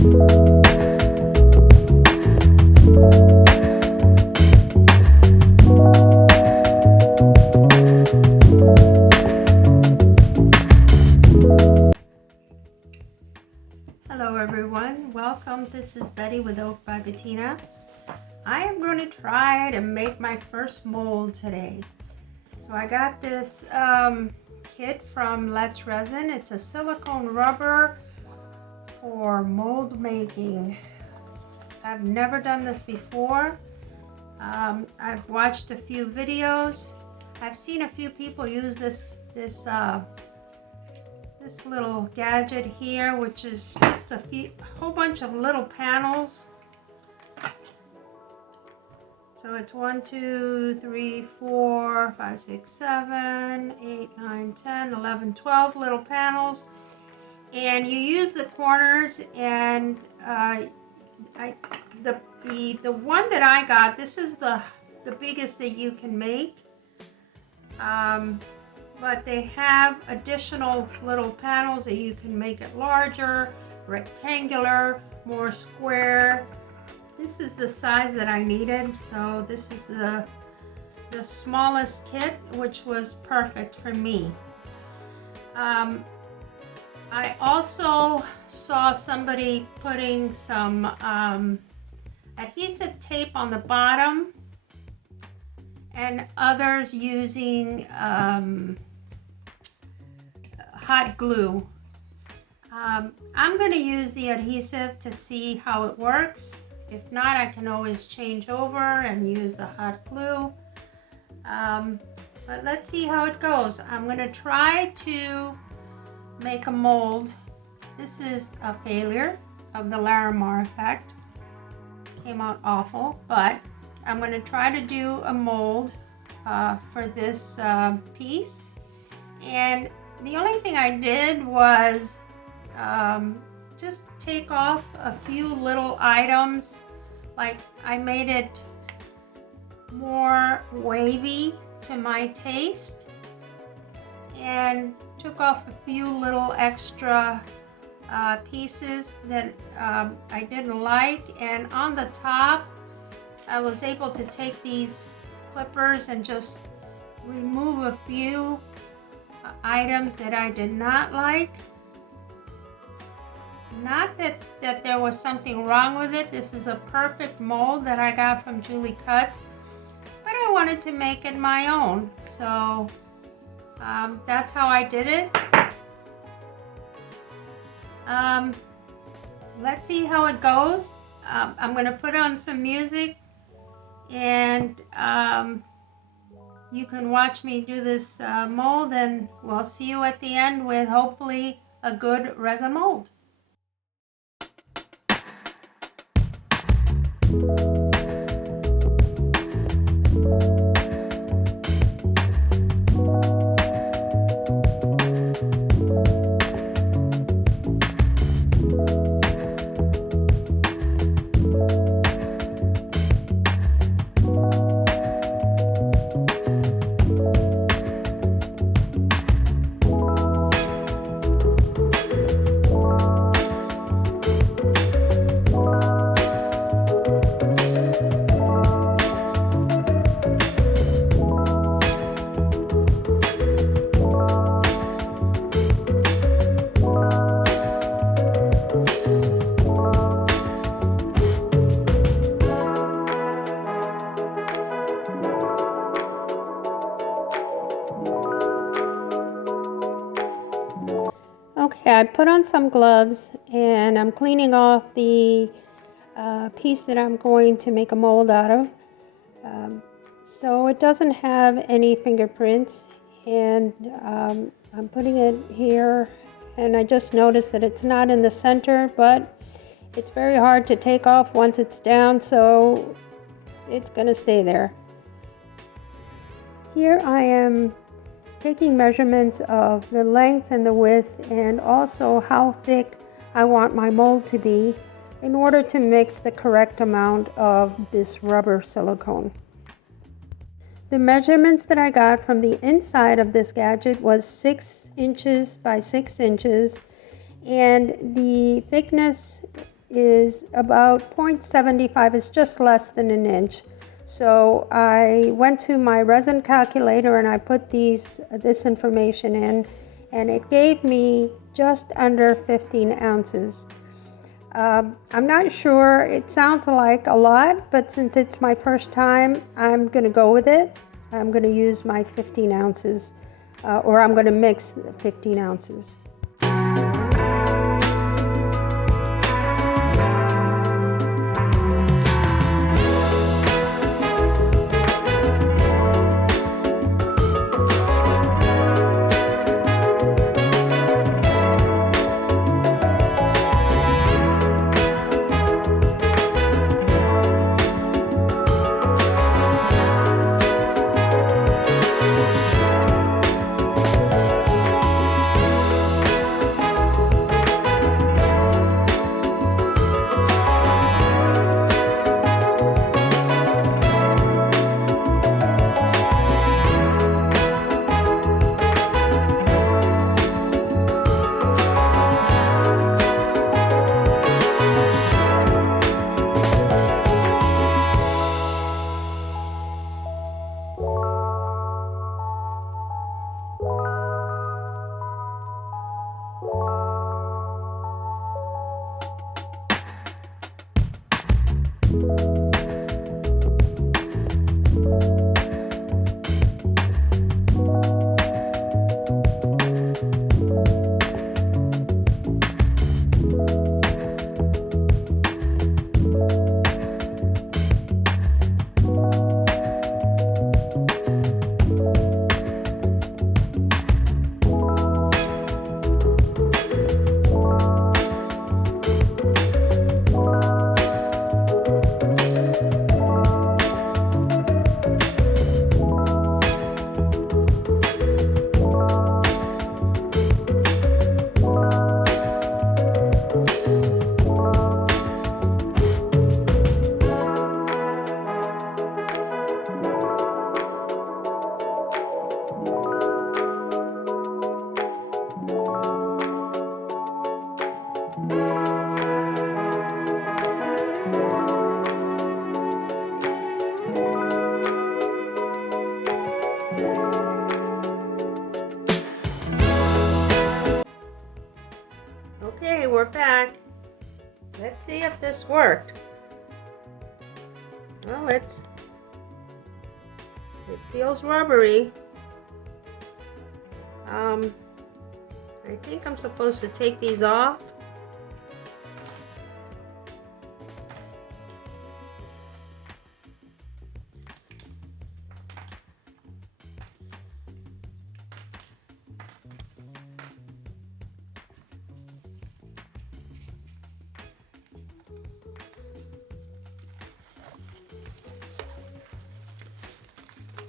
Hello everyone, welcome. This is Betty with Oak by Bettina. I am going to try to make my first mold today. So I got this kit from Let's Resin. It's a silicone rubber for mold making. I've never done this before. I've watched a few videos. I've seen a few people use this little gadget here, which is just a whole bunch of little panels. So it's 1, 2, 3, 4, 5, 6, 7, 8, 9, 10, 11, 12 little panels, and you use the corners. And the one that I got, this is the biggest that you can make. But they have additional little panels that you can make it larger, rectangular, more square. This is the size that I needed, so this is the smallest kit, which was perfect for me. I also saw somebody putting some adhesive tape on the bottom, and others using hot glue. I'm going to use the adhesive to see how it works. If not, I can always change over and use the hot glue. But let's see how it goes. I'm going to try to make a mold. This is a failure of the Larimar effect. Came out awful, but I'm going to try to do a mold for this piece. And the only thing I did was just take off a few little items. Like I made it more wavy to my taste and took off a few little extra pieces that I didn't like. And on the top, I was able to take these clippers and just remove a few items that I did not like. Not that there was something wrong with it. This is a perfect mold that I got from Julie Cuts, but I wanted to make it my own, so that's how I did it. Let's see how it goes. I'm going to put on some music, and you can watch me do this mold, and we'll see you at the end with hopefully a good resin mold. Okay, I put on some gloves and I'm cleaning off the piece that I'm going to make a mold out of. So it doesn't have any fingerprints, and I'm putting it here, and I just noticed that it's not in the center, but it's very hard to take off once it's down, so it's going to stay there. Here I am taking measurements of the length and the width, and also how thick I want my mold to be in order to mix the correct amount of this rubber silicone. The measurements that I got from the inside of this gadget was 6 inches by 6 inches, and the thickness is about 0.75. It's just less than an inch. So I went to my resin calculator and I put this information in, and it gave me just under 15 ounces. I'm not sure, it sounds like a lot, but since it's my first time, I'm going to go with it. I'm going to use my 15 ounces, or I'm going to mix 15 ounces. Okay, we're back. Let's see if this worked. Well, it feels rubbery. I think I'm supposed to take these off.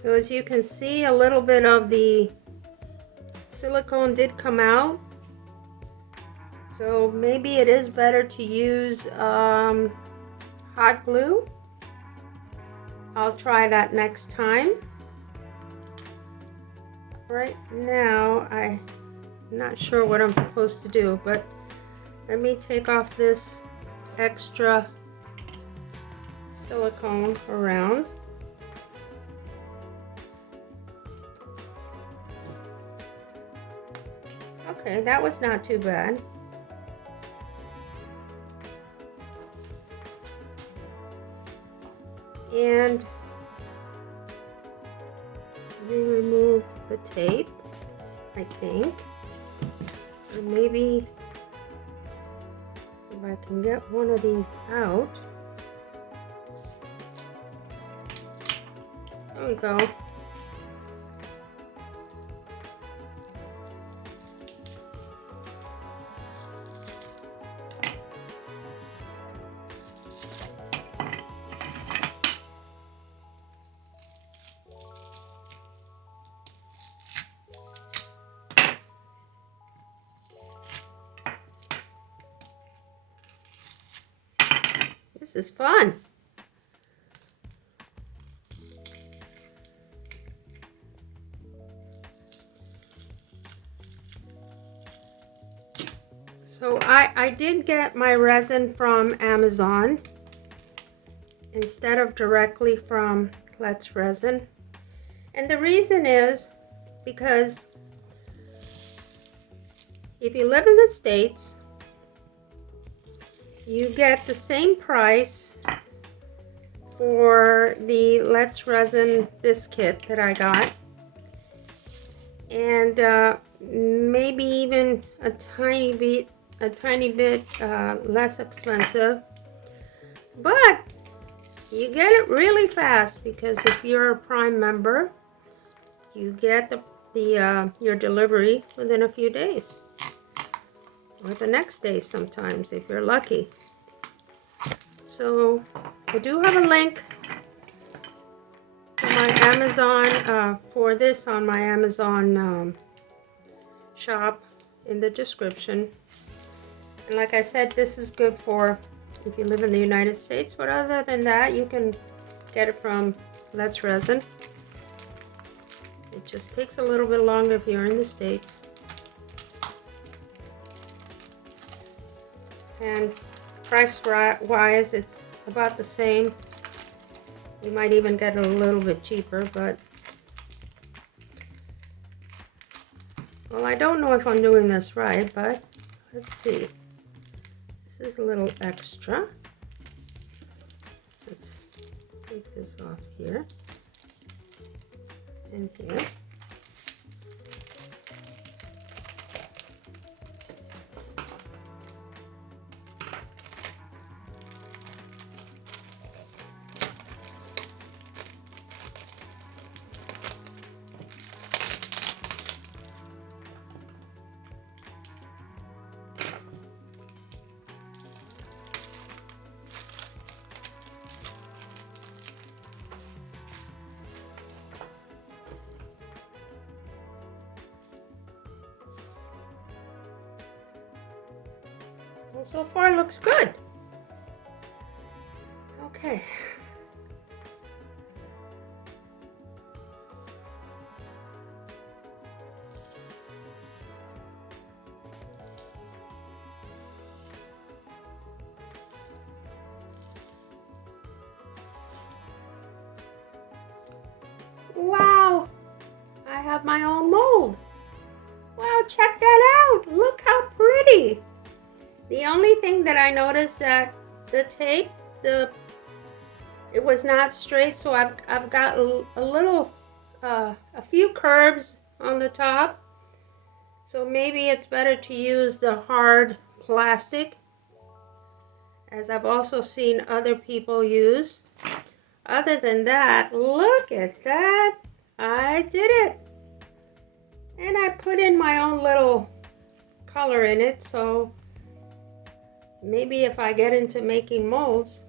So as you can see, a little bit of the silicone did come out. So maybe it is better to use hot glue. I'll try that next time. Right now, I'm not sure what I'm supposed to do, but let me take off this extra silicone around. Okay, that was not too bad. And let me remove the tape, I think. Or maybe if I can get one of these out. There we go. This is fun. So I did get my resin from Amazon instead of directly from Let's Resin. And the reason is because if you live in the States, you get the same price for the Let's Resin this kit that I got, and maybe even a tiny bit less expensive, but you get it really fast because if you're a Prime member, you get your delivery within a few days, or the next day sometimes if you're lucky. So I do have a link for my Amazon for this on my Amazon shop in the description. And like I said, this is good for if you live in the United States, but other than that, you can get it from Let's Resin. It just takes a little bit longer if you're in the States. And price-wise, it's about the same. You might even get it a little bit cheaper, but well, I don't know if I'm doing this right, but let's see. This is a little extra. Let's take this off here and here. Well, so far it looks good. Okay. Wow, I have my own mold. Wow, check that out. Look how pretty. The only thing that I noticed that the tape, it was not straight, so I've got a few curves on the top. So maybe it's better to use the hard plastic, as I've also seen other people use. Other than that, look at that. I did it. And I put in my own little color in it, so maybe if I get into making molds,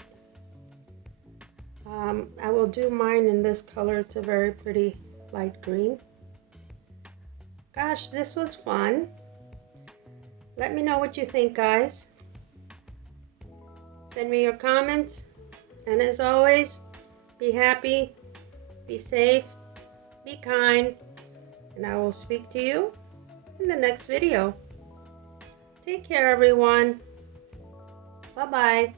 I will do mine in this color. It's a very pretty light green. Gosh, this was fun. Let me know what you think, guys. Send me your comments. And as always, be happy, be safe, be kind, and I will speak to you in the next video. Take care, everyone. Bye-bye.